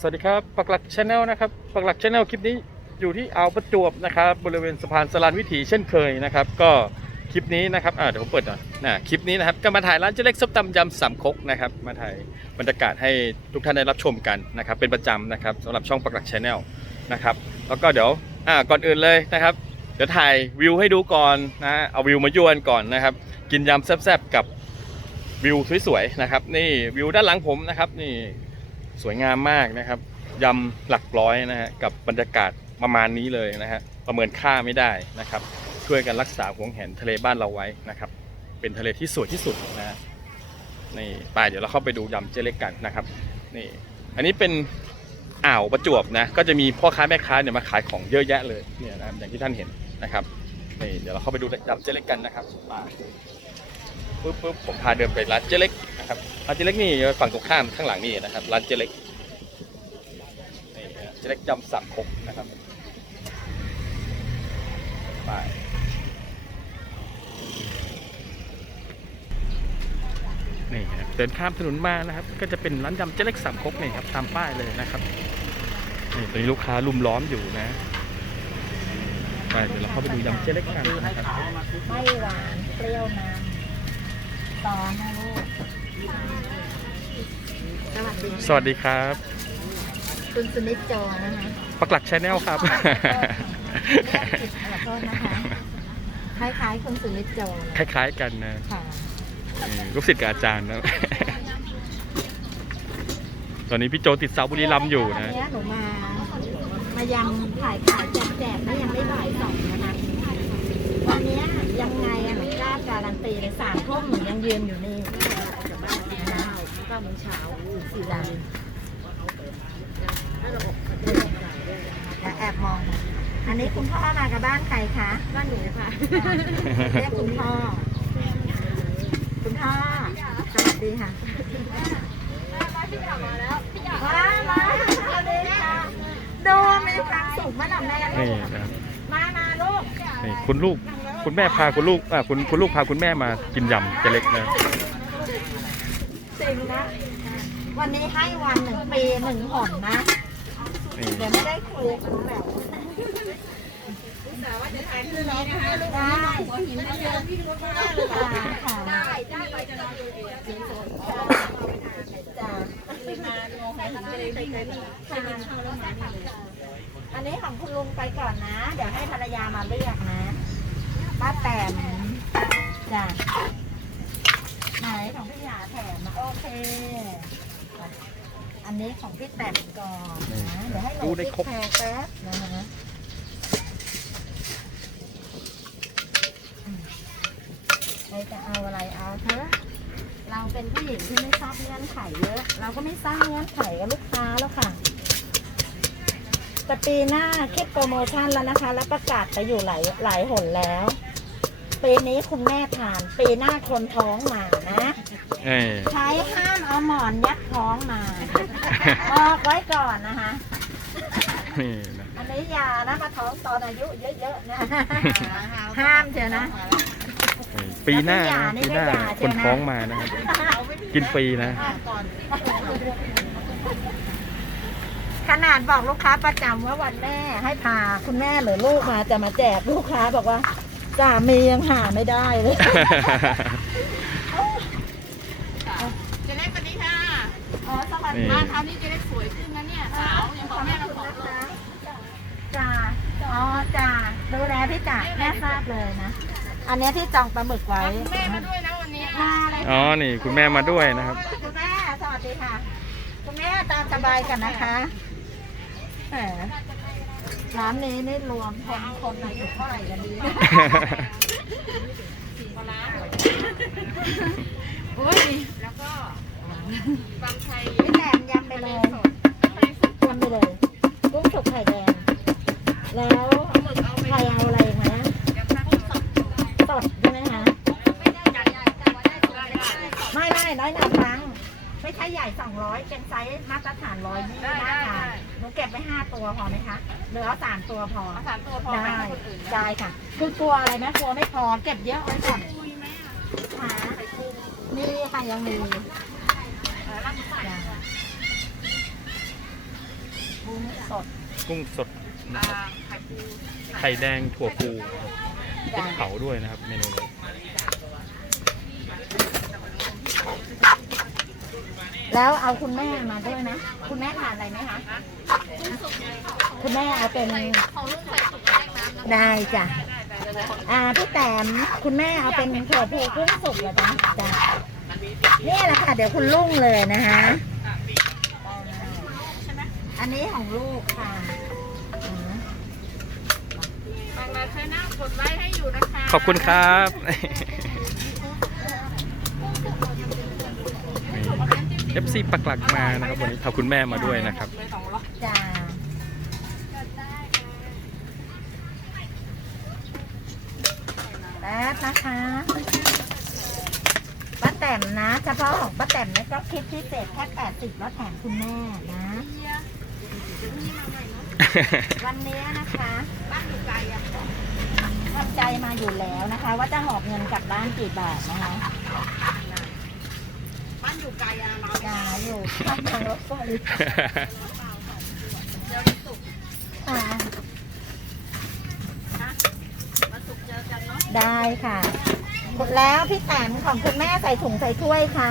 สวัสดีครับปักหลักชาแนลนะครับปักหลักชาแนลคลิปนี้อยู่ที่อ่าวประจวบนะครับ บริเวณสะพานสลานวิถีเช่นเคยนะครับ ก็คลิปนี้นะครับอ่าเดี๋ยวผมเปิดหน่อยนะคลิปนี้นะครับก็มาถ่ายร้านเจ๊เล็กซุปตำยำสามคกนะครับ มาถ่ายบรรยากาศให้ทุกท่านได้รับชมกันนะครับ เป็นประจำนะครับสำหรับช่องปักหลักชาแนลนะครับ แล้วก็เดี๋ยวอ่าก่อนอื่นเลยนะครับ เดี๋ยวถ่ายวิวให้ดูก่อนนะเอาวิวมายวนก่อนนะครับ กินยำแซ่บๆกับวิวสวยๆนะครับ นี่วิวด้านหลังผมนะครับ นี่ สวยงามมากนะครับยำหลักร้อยนะฮะกับบรรยากาศประมาณนี้เลยนะฮะประเมินค่าไม่ได้นะครับ ช่วยกันรักษาหวงแหนทะเลบ้านเราไว้นะครับ เป็นทะเลที่สวยที่สุดนะฮะนี่ไปเดี๋ยวเราเข้าไปดูยำเจเล็กกันนะครับนี่อันนี้เป็นอ่าวประจวบนะก็จะมีพ่อค้าแม่ค้าเนี่ยมาขายของเยอะแยะเลยเนี่ยนะอย่างที่ท่านเห็นนะครับนี่เดี๋ยวเราเข้าไปดูยำเจเล็กกันนะครับไปปุ๊บปุ๊บผมพาเดินไปร้านเจเล็ก นะครับร้านเจเล็กนี่ฝั่งตรงข้ามข้างหลังนี่นะครับร้านเจเล็กนี่ฮะเจเล็กยำสามคกนะครับไปนี่ฮะเดินข้ามถนนมานะครับ ก็จะเป็นร้านยำเจ๊เล็กสามครกนี่ครับตามป้ายเลยนะครับนี่ตอนนี้ลูกค้าลุมล้อมอยู่นะไปเดี๋ยวเราเข้าไปดูยำเจ๊เล็กกันนะครับไม่หวานเปรี้ยวนำตอนนะลูก สวัสดีสวัสดีครับ คุณสุนิจโจนะคะปักหลักชาแนลครับขอโทษนะคะคล้ายๆคุณสุนิจโจเลยคล้ายๆกันนะค่ะนี่ลูกศิษย์กับอาจารย์นะ ตอนนี้พี่โจติดเสาบุรีรัมย์อยู่วันะนนี้หนูมามายังขายขายแจกแจกแล้วยังไม่บ่ายสองนะคะวันนี้ยังไงอะหนูกล้าการันตีเลยสามทุ่มหนูยังยืนอยู่นี่นะคะ เก้าโมงเช้าสี่ดานอย่แอบมอง อันนี้คุณพ่อมากับบ้านใครคะ บ้านหนูค่ะเรียกคุณพ่อ คุณพ่อ สวัสดีค่ะมาแล้วมามาสวัสดีค่ะดูมีความสุขมาหน่อยแม่ลูกมามาลูกนี่คุณลูก คุณแม่พาคุณลูกอ่าคุณคุณลูกพาคุณแม่มากินยำเจเล็กนะ งนะ วันนี้ให้วันหนึ่งปีหนึ่งหนนะ เดี๋ยวไม่ได้คุยกันแบบได้วหินเยอะพี่รถได้เลยค่ะได้ได้ไปจะนอนอยู่เองจ้าอันนี้ของคุณลุงไปก่อนนะ เดี๋ยวให้ภรรยามาเลือกนะป้าแตมจ้ะ ไหนของพี่หยาแถมมาโอเค อันนี้ของพี่แตมก่อนนะเดี๋ยวให้หนูดูได้ติ๊กครบแพรแป๊บนะฮะอืมใครจะเอาอะไรเอาเถอะเราเป็นผู้หญิงที่ไม่ชอบเงื่อนไขเยอะ เราก็ไม่สร้างเงื่อนไขกับลูกค้าแล้วค่ะ แต่ปีหน้าคิดโปรโมชั่นแล้วนะคะ แล้วประกาศไปอยู่หลายหลายหนแล้ว ปีนี้คุณแม่ทาน ปีหน้าคนท้องมานะ เอ้ยใช้ห้ามเอาหมอนยัดท้องมา บอกไว้ก่อนนะคะ นี่นะอันนี้อยานะมาท้องตอนอายุเยอะๆนะ ห้ามเชียวนะนี่ปีหน้านะนี่ปีก็หน้าอย่าคนเชียวนะท้องมานะครับกินฟรีนะขนาดบอกลูกค้าประจำว่าวันแม่ให้พาคุณแม่หรือลูกมาจะมาแจกลูกค้าบอกว่า สามียังหาไม่ได้เลยเจเล็กสวัสดีค่ะอ๋อสวัสดีนี่บ้านคราวนี้เจเล็กสวยขึ้นนะเนี่ยสาวยังบอกแม่เราขอลงจ้าอ๋อจ้าดูแลพี่จ๋าแม่ทราบเลยนะ อันเนี้ยที่จองปลาหมึกไว้แม่มาด้วยนะวันนี้มาเลยอ๋อ นี่คุณแม่มาด้วยนะครับ คุณแม่สวัสดีค่ะ คุณแม่ตามสบายกันนะคะแหม ร้านนี้นี่รวมคนคนอายุเท่าไหร่กันดีปลาร้านโอ้ยแล้วก็บางไทยพี่แหลมยำไปเลยยำไปเลยกุ้งสุกไข่แดง แล้วไปใครเอาอะไรอีกไหมสดใช่ไหมคะไม่ได้ใหญ่ได้ได้ได้ไม่น้อยหนึ่งครั้ง ไม่ใช่ใหญ่ 200 เป็นไซส์มาตรฐานร้อยยี่ได้นะได้คะหนูเก็บไปห้าตัวพอไหมคะเหลือสามตัวพอ เอาสามตัวพอได้แบ่งให้คนอื่นนะได้ค่ะ คือกลัวอะไรไหมกลัวไม่พอเก็บเยอะไว้ก่อนหามีค่ะยังมีจ้ะดกุ้งสดนะครับไข่แดงถั่วพูพริจ้ะกเผาด้วยนะครับ เมนูนี้ แล้วเอาคุณแม่มาด้วยนะ คุณแม่ทานอะไรไหมคะ คุณแม่เอาเป็นของลูกใส่สุกแรกน้ำนะได้จ้ะอ่าพี่แต้มคุณแม่เอาเป็นถั่วพูกุ้งสุกเหรอจ๊ะจ้ะนี่แหละค่ะ เดี๋ยวคุณลุ่งเลยนะคะอันนี้ของลูกค่ะอืมบางรายใช้หน้ากดไลค์ให้อยู่นะคะ ขอบคุณครับ เอฟซีปักหลักมานะครับวันนี้เอาคุณแม่มาด้วยนะครับจ้าแป๊บนะคะป้าแต้มนะเฉพาะของป้าแต้มเนี่ยก็คิดพิเศษแค่แปดสิบแล้วแถมคุณแม่นะ วันนี้นะคะบ้านอยู่ไกลอะทำใจมาอยู่แล้วนะคะ ว่าจะหอบเงินกลับบ้านกี่บาทนะคะ อยู่ไกลอะเราอย่าอยู่ข้างทางรถไฟเดี๋ยววันศุกร์อ่าวันศุกร์เจอกันเนาะได้ค่ะหมดแล้วพี่แต้มของคุณแม่ใส่ถุงใส่ถ้วยค่ะ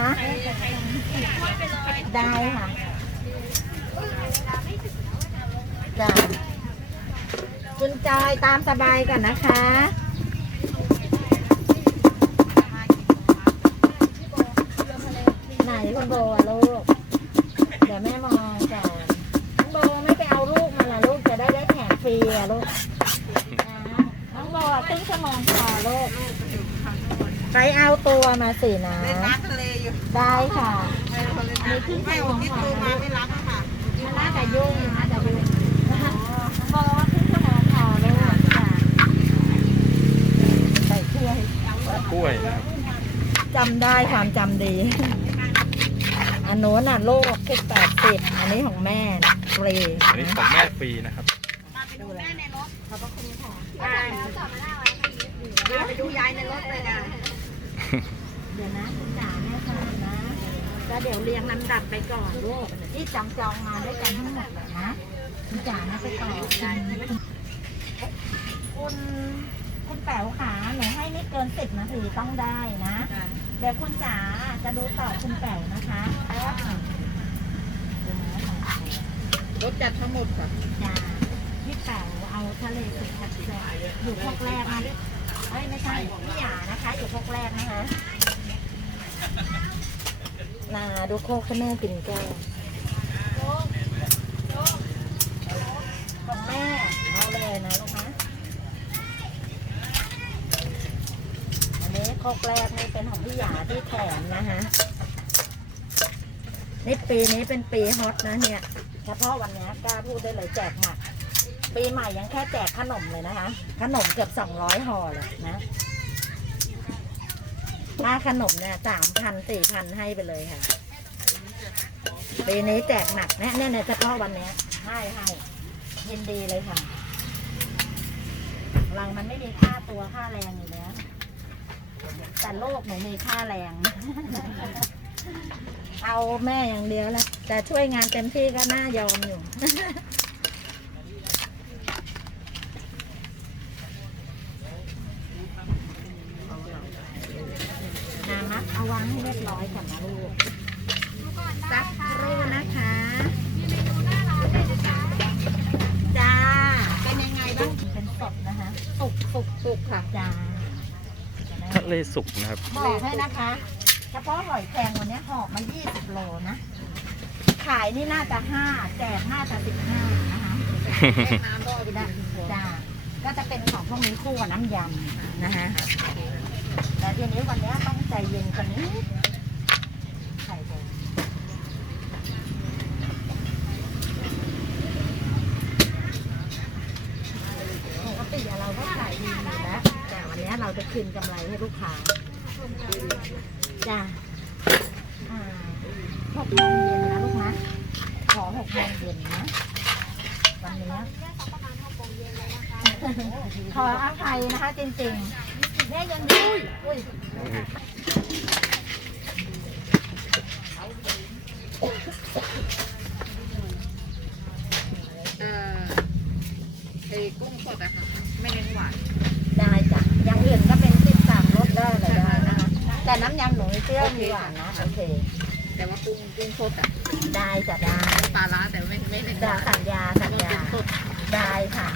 ได้ค่ะจ้าคุณจอยตามสบายกันนะคะ ปเอาตัวมาสินะเล่นน้ำทะเลอยู่ได้ค่ะไม่คนเล่นมีน้ำครึ่งไม่ชั่วโมอุงทิศพอตัวมานะไม่รับอะค่ะมันน่าจะยุ่งน่าจะยุ่งนะคะน้องโบว่าครึ่งชั่วโมงพอลูกค่ะใส่ถ้วย กล้วยนะครับจำได้ความจำดี อันโน้นน่ะโลกคิดแปดสิบอันนี้ของแม่ฟรีอันนี้ของแม่ฟรีนะครับ มาไปดูแม่ในรถ ขอบพระคุณค่ะ ได้จอดมาหน้าไว้มาไปดูยายในรถเลยนะ เดี๋ยวนะคุณจ๋าแม่ทานนะ แล้วเดี๋ยวเรียงลำดับไปก่อนลูกที่จองจองมาด้วยกันทั้งหมดเลยนะคุณจ๋านะไปต่อคุณคุณคุณแป๋วขาหนูให้ไม่เกินสิบนาทีต้องได้นะ เดี๋ยวคุณจ๋าจะดูต่อคุณแป๋วนะคะรถจัดทั้งหมดค่ะจ้าพี่แป๋วเอาทะเลสุดขัดแสอยู่พวกแรกนะเอ้ยไม่ใช่พี่หยานะคะ อยู่พวกแรกนะคะ นาดูโคกให้แม่กินแก้วของแม่เอาเลยนะลูกนะอันนี้โคกแรกนี่เป็นของพี่หยาที่แถมนะคะนี่ปีนี้เป็นปีฮอตนะเนี่ยเฉพาะวันนี้กล้าพูดได้เลยแจกหนักปีใหม่ยังแค่แจกขนมเลยนะคะ ขนมเกือบสองร้อยห่อเลยนะ ค่าขนมเนี่ยสามพันสี่พันให้ไปเลยค่ะปีนี้แจกหนักนะเนี่ยเนี่ยเฉพาะวันนี้ให้ให้ยินดีเลยค่ะเรามันไม่มีค่าตัวค่าแรงอยู่แล้ว แต่โลกหนูมีค่าแรง เอาแม่อย่างเดียวแหละแต่ช่วยงานเต็มที่ก็น่ายอมอยู่ นามักเอาวาง ให้เรียบร้อยก่อนนะลูกสักครู่นะคะจ้าเป็นยังไงบ้างเป็นสดนะคะสุกสุกสุกค่ะจ้าทะเลสุกนะครับบอกให้นะคะเฉพาะหอยแครงวันนี้หอบมา 20 โลนะ ขายนี่น่าจะ5แจกน่าจะ15นะคะน้ำก็เอาไปได้จ้าก็จะเป็นของพวกนี้คู่กับน้ำยำนะคะ แต่ทีนี้วันนี้ต้องใจเย็นกว่านี้ไข่แดงปกติเราก็ขายดีอยู่แล้วแต่วันนี้เราจะคืนกำไรให้ลูกค้าจ้าอ่าหกโมงเย็นนะลูกนะขอหกโมงเย็นนะวันนี้ขออภัยนะคะจริงๆ แม่ยังดีอุ้ยเอ่อกุ้งสดอะค่ะ ไม่เน้นหวาน ได้จ้ะอย่างอื่นก็เป็นสิบสามรสได้เลยได้นะคะ แต่น้ำยำหนูเปรี้ยวมีหวานนะโอเค แต่ว่ากุ้งกุ้งสดอะได้จ้ะได้ปลาร้าแต่ไม่ไม่เน้นหจ้ะวานสัญญาสัญญาเป็นสดได้ค่ะ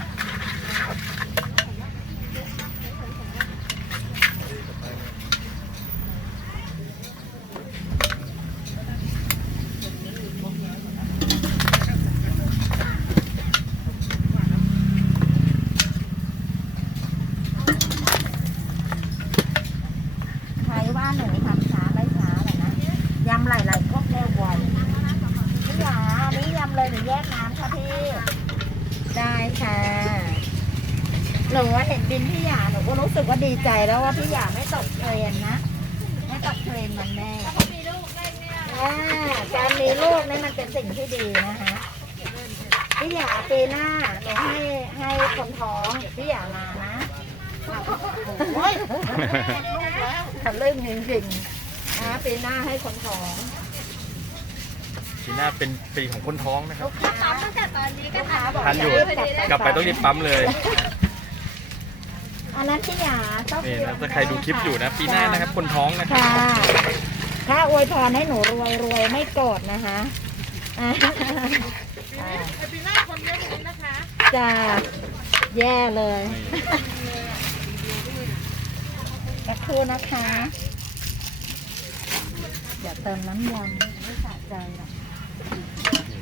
ใครว่าหนูทำช้าไม่ช้าแหละนะ ยำหลายๆพวกแน่ไวพี่หยาอันนี้ยำเลยหรือแยกน้ำค่ะพี่ ได้ค่ะ หนูว่าเห็นบินพี่หยาหนูก็รู้สึกว่าดีใจแล้วว่าพี่หยาไม่ตกเทรนนะ ไม่ตกเทรนมันแน่อ่าการมีลูกนี่มันเป็นสิ่งที่ดีนะคะพี่หยาปีหน้าหนูให้ให้คนท้องเดี๋ยวพี่หยามานะโอ้ยทะลึ่งจริงๆนะ ปีหน้าให้คนท้องปีหน้าเป็นปีของคนท้องนะครับลูกค้าปั๊มตั้งแต่ตอนนี้ก็ลูกค้าบอกทันอยู่จะรีบกลับไปต้องรีบปั๊มเลย อันนั้นพี่หยาต้องนี่นะถ้าใครดูคลิปอยู่นะ ปีหน้านะครับ คนท้องนะครับ ค่ะถ้าอวยพรให้หนูรวยรวยไม่โกรธนะคะอ่าปีหน้าคนเยอะอย่างนี้นะคะจะแย่เลยนี่ สักครู่นะคะ อย่าเติมน้ำยำไม่สะใจหรอก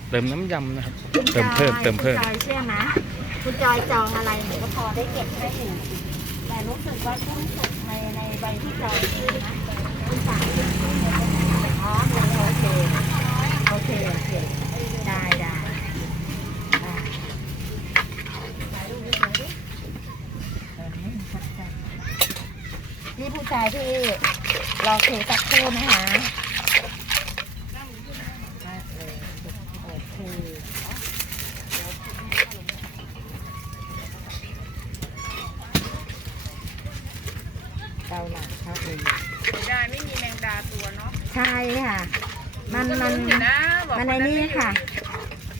เติมน้ำยำนะครับคุณเติมเพิ่มจอยเติมเพิ่ม คุณจอยเชื่อไหมคุณจอยจองอะไรหนูก็พอได้เก็บให้อยู่แต่รู้สึกว่ากุ้งสุกในในใบที่จอยซื้อนะคุณสั่งอ๋อหนูโอเคโอเคโอเคได้ได้ได้ถ่ายรูปดิถ่ายรูปเออไม่มีชัดใจพี่ผู้ชายที่รอคิวสักครู่นะคะมากเลยโอเคเกาหลังครับเลย ได้ไม่มีแมงดาตัวเนาะ ใช่ค่ะ มันมัน รู้อยู่นะบอก มันในนี่ค่ะ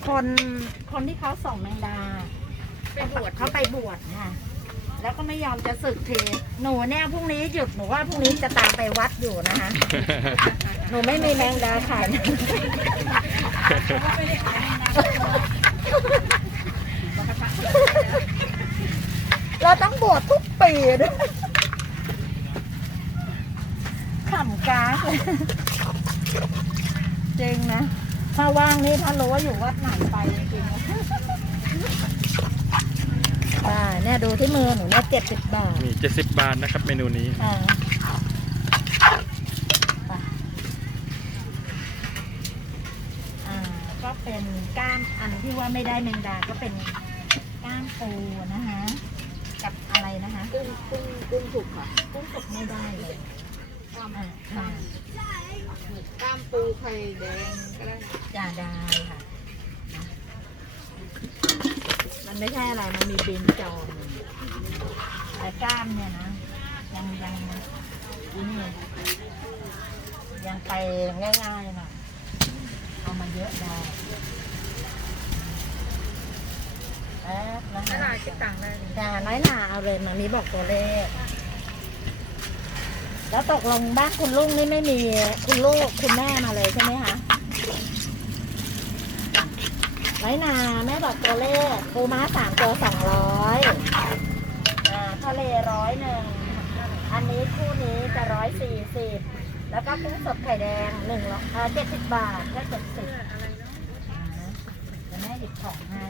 คนคนที่เขาส่งแมงดา ไปบวช เขาไปบวชค่ะ แล้วก็ไม่ยอมจะสึกทีหนูเนี่ยพรุ่งนี้หยุดหนูว่าพรุ่งนี้จะตามไปวัดอยู่นะคะ หนูไม่มีแมงดาขายนะเราต้องบวชทุกปีด้วยขำกากเลยจริงนะ ถ้าว่างนี่ถ้ารู้ว่าอยู่วัดไหนไปจริงๆนะ อ่าเนี่ยดูที่มือหนูเนี่ยเจ็ดสิบบาทนี่70บาทนะครับ เมนูนี้อ่าไปอ่าก็เป็นก้ามอันที่ว่าไม่ได้แมงดาก็เป็นก้ามปูนะคะกับอะไรนะคะกุ้งกุ้งกุ้งสุกค่ะกุ้งสุกไม่ได้เลยอ่าอ่ากล้ามปูไข่แดงก็ได้จะได้ค่ะนะ มันไม่ใช่อะไร มันมีเบนจองแต่กล้ามเนี่ยนะ ยังยังนี่ยังไปง่ายๆหน่อยเอามาเยอะได้แป๊บนะตคะลาคิดตังค์ได้เลยจ้าน้อยหนาเอาเลยมามีบอกตัวเลข แล้วตกลงบ้านคุณลุงนี่ไม่มีคุณลูกคุณแม่มาเลยใช่ไหมคะ น้อยนาแม่บอกตัวเลขปูม้าสามตัวสองร้อยทะเลร้อยหนึ่งอันนี้คู่นี้จะร้อยสี่สิบแล้วก็กุ้งสดไข่แดงหนึ่งร้อยเจ็ดสิบบาทก็เจ็ดสิบเดี๋ยวแม่หยิบของให้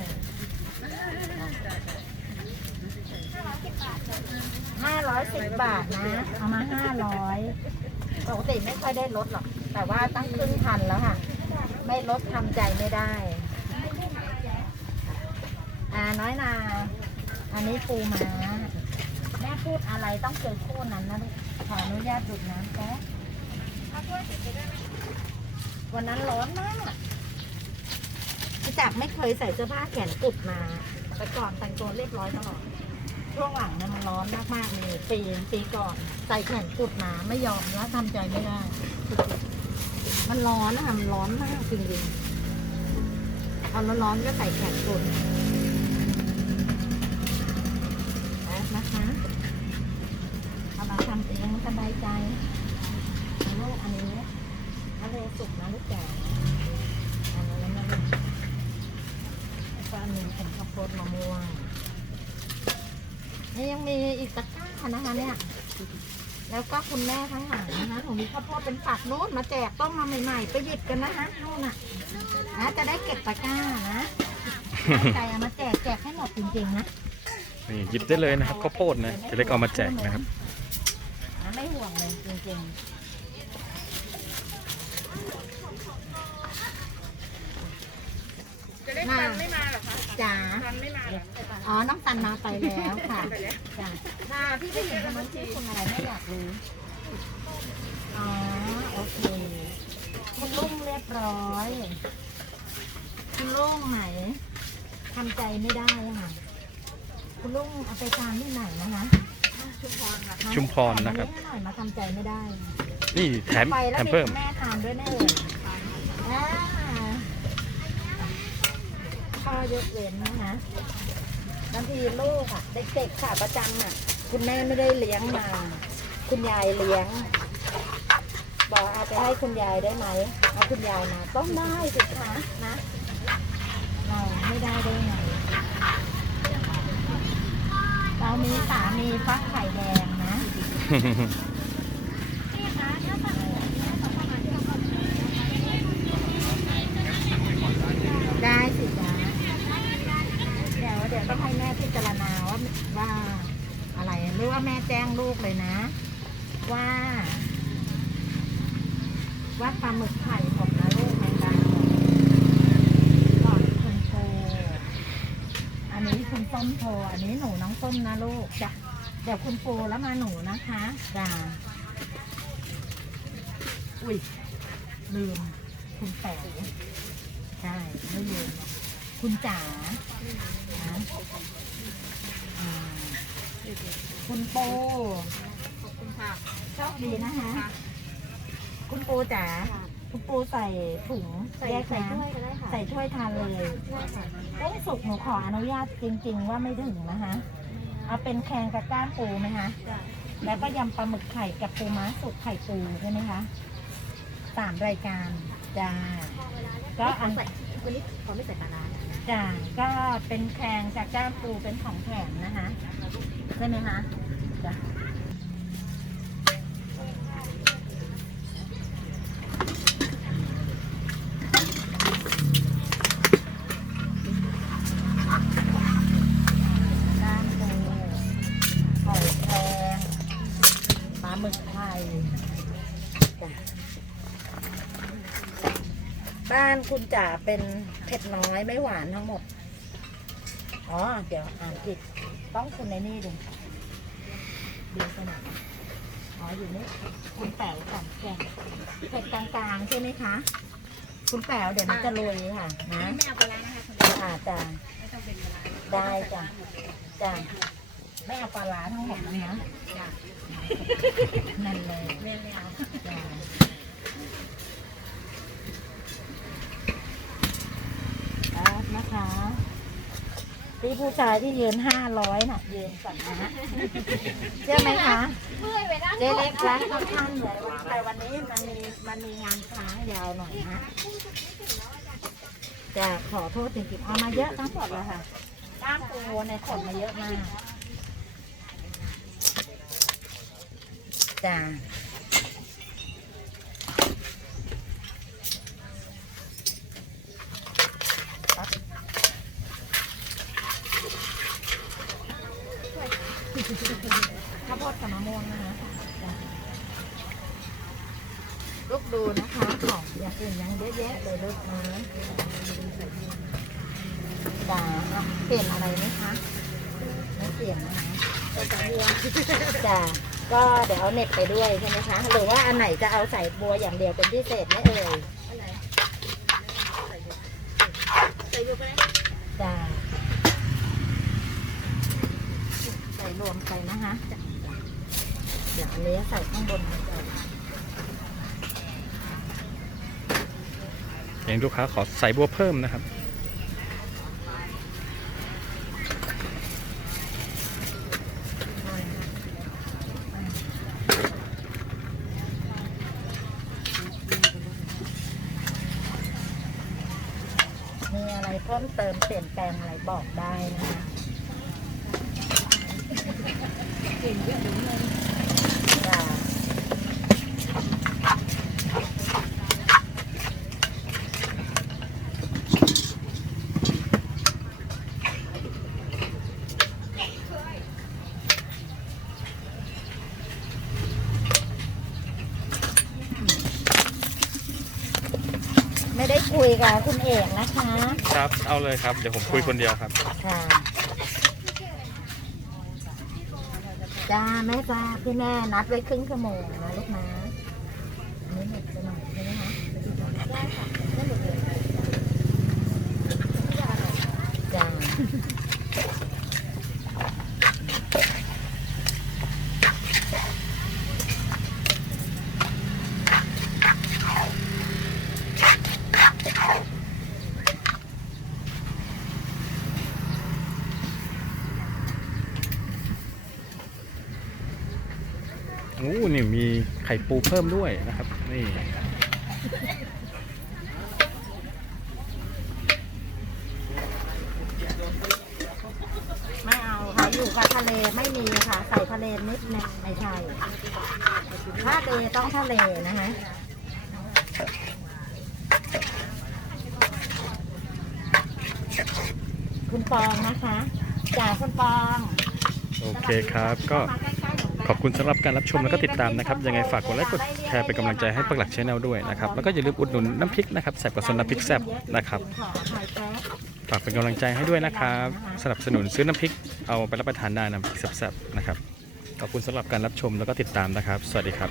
ห้าร้อยสิบบาทนะ เอามาห้าร้อยปกติไม่ค่อยได้ลดหรอก แต่ว่าตั้งครึ่งพันแล้วค่ะ ไม่ลดทำใจไม่ได้ อ่าน้อยนา อันนี้ปูม้า แม่พูดอะไรต้องเจอคู่นั้นนะลูก ขออนุญาตดูดน้ำแป๊บวันนั้นร้อนมากพี่จักไม่เคยใส่เสื้อผ้าแขนกุดมา แต่ก่อนแต่งตัวเรียบร้อยตลอด ช่วงหลังเนี่ยมันร้อนมากๆเลยปีปีก่อน ใส่แขนกุดมาไม่ยอมแล้วทำใจไม่ได้ มันร้อนนะคะมันร้อนมากจริงๆพอร้อนๆก็ใส่แขนกุด เองส บายใจเอาลูกอันนี้ทะเลสุกนะลูกจ๋าอันนั้นนะลูกแล้วก็อันหนึงเป็นข้าวโพดมะม่วงนี่ยังมีอีกตะกร้านะคะเนี่ย แล้วก็คุณแม่ทั้งหลายนะคะผมมีข้าวโพดเป็นฝักนู้นมาแจกต้องมาใหม่ๆ ไปหยิบกันนะคะนู่นน่ะนะจะได้เก็บตะกร้านะใจเอามาแจกแจกให้หมดจริงๆนะนี่หยิบได้เลยนะครับข้าวโพดนะจะเล็กเอามาแจกนะครับ ไม่ห่วงเลยจริงจะได้ฟันไม่มาเหรอคะๆจ๋าฟันไม่มาเหรออ๋อน้องตันมาไปแล้วค่ะจ้ะค่ะพี่ได้เห็นคนนั้นชื่อคุณอะไรไม่อยากรู้อ๋อโอเคคุณลุงเรียบร้อยคุณลุงไหนทำใจไม่ได้อะค่ะคุณลุงเอาไปทานที่ไหนนะคะ ชุมพรค่ะ ชุมพรนะครับมาเลี้ยงให้หน่อยมาทำใจไม่ได้ นี่แถมไปแล้วแถมมีเพิ่มคุณแม่ทานด้วยแน่เลยอ่าข้อยกเว้นนะคะบางทีลูกอะเด็กๆค่ะประจำอะ คุณแม่ไม่ได้เลี้ยงมา คุณยายเลี้ยง บอกอาจจะให้คุณยายได้ไหมเอาคุณยายมาต้องได้สิคะนะเราไม่ได้ได้ไงเรามีสามีฟักไข่แดงนะ ได้สิจ๊ะเดี๋ยวเดี๋ยวต้องให้แม่พิจารณาว่าว่าอะไรหรือว่าแม่แจ้งลูกเลยนะ ว่า ว่าปลาหมึกไข่หมดนะลูกแมงดาหมดก่อนคุณโทอันนี้คุณส้มโทอันนี้หนูน้องส้มนะลูกจ้ะ เดี๋ยวคุณโฟแล้วมาหนูนะคะจ้ะอุ้ยลืม คุณแป๋วใช่ไม่ลืมหรอกคุณจ๋านะอ่าคุณปูขอบคุณค่ะโชคดีนะคะ คุณปูจ๋าคุณปูใส่ถุงแยกน้ำใส่ถ้วยทานเลยกุ้งสุกหนูขออนุญาตจริง ๆ ว่าไม่ถึงนะคะ เอาเป็นแคงกับก้านปูไหมคะแล้วก็ยำปลาหมึกไข่กับปูม้าสุกไข่ปูใช่ไหมคะสามรายการจ้าก็อันวันนี้ขอไม่ใส่ปลาร้าจ้าก็เป็นแคงจากก้ามปูเป็นของแถมนะคะใช่ไหมคะจ้ะก้ามปูหอยแครงปลาหมึกไข่จ้ะ บ้านคุณจ๋าเป็นเผ็ดน้อยไม่หวานทั้งหมด อ๋อ เดี๋ยวอ่านผิดต้องคุณในนี่ดูดูขนาดอ๋อ อยู่นี่คุณแป๋วของแกงเผ็ดกลางๆใช่ไหมคะ คุณแป๋วเดี๋ยวมันจะโรยค่ะนะไม่เอาปลาร้านะคะคุณอ่าจ้ะไม่ต้องเป็นปลาร้าได้จ้ะจ้ะไม่เอาปลาร้าทั้งหมดนะจ้ะนั่นเลยไม่ไม่เอาจ้ะครับ นะคะที่ผู้ชายที่ยืนห้าร้อยน่ะยืนก่อนนะเชื่อไหมคะเมื่อยไปนั่งเจ๊เล็กร้านค่อนข้างเลยแต่วันนี้มันมีมันมีงานค้างยาวหน่อยนะจะขอโทษจริงๆเอามาเยอะทั้งหมดเลยค่ะก้ามปูในขนมาเยอะมากจ้าข้าวโพดกับมะม่วงนะคะจ้ะลูกดูนะคะข อื่นยังเยอะแยะเลยลูกนะจ้าเปลี่ยนอะไรไหมคะไม่เปลี่ยนนะคะตัวสองวัวจ้าก็เดี๋ยวเอาเน็ตไปด้วยใช่ไหมคะหรือว่าอันไหนจะเอาใส่บัวอย่างเดียวเป็นพิเศษไหม่เอ่ยอะไรใส่บัวไปจ้าใส่รวมไปนะคะเดี๋ยวอันนี้ใส่ข้างบนก่อน อย่างลูกค้าขอใส่บัวเพิ่มนะครับ มีอะไรเพิ่มเติมเปลี่ยนแปลงอะไรบอกได้นะคะ กับคุณเอกนะคะ ครับ เอาเลยครับ เดี๋ยวผมคุยคนเดียวครับ ค่ะจ้าแม่จ้าพี่แม่นัดไว้ครึ่งชั่วโมงนะลูกนะอันนี้หมดจะหน่อยใช่ไหมคะได้ค่ะได้หมดเลยจ้าโอ้นี่มี ไข่ปูเพิ่มด้วยนะครับ นี่ไม่เอาค่ะอยู่กับทะเลไม่มีค่ะใส่ทะเลนิดนึงไม่ใช่ถ้าเดต้องทะเลนะคะคุณปองนะคะจ่าคุณปอง โอเคครับก็ ขอบคุณสำหรับการรับชมแล้วก็ติดตามนะครับยังไงฝากกดไลค์กดแชร์เป็นกำลังใจให้ปักหลักชแนลด้วยนะครับแล้วก็อย่าลืมอุดหนุนน้ำพริกนะครับแซ่บกับซนน้ำพริกแซ่บนะครับฝากเป็นกำลังใจให้ด้วยนะครับสนับสนุนซื้อน้ำพริกเอาไปรับประทานได้น้ำพริกแซ่บๆนะครับขอบคุณสำหรับการรับชมแล้วก็ติดตามนะครับ สวัสดีครับ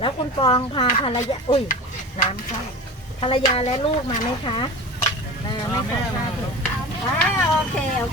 แล้วคุณปองพาภรรยา อุ้ย น้ำเข้าภรรยาและลูกมาไหมคะ มาไม่ขอข้าถอะ อ่าโอเค โอเค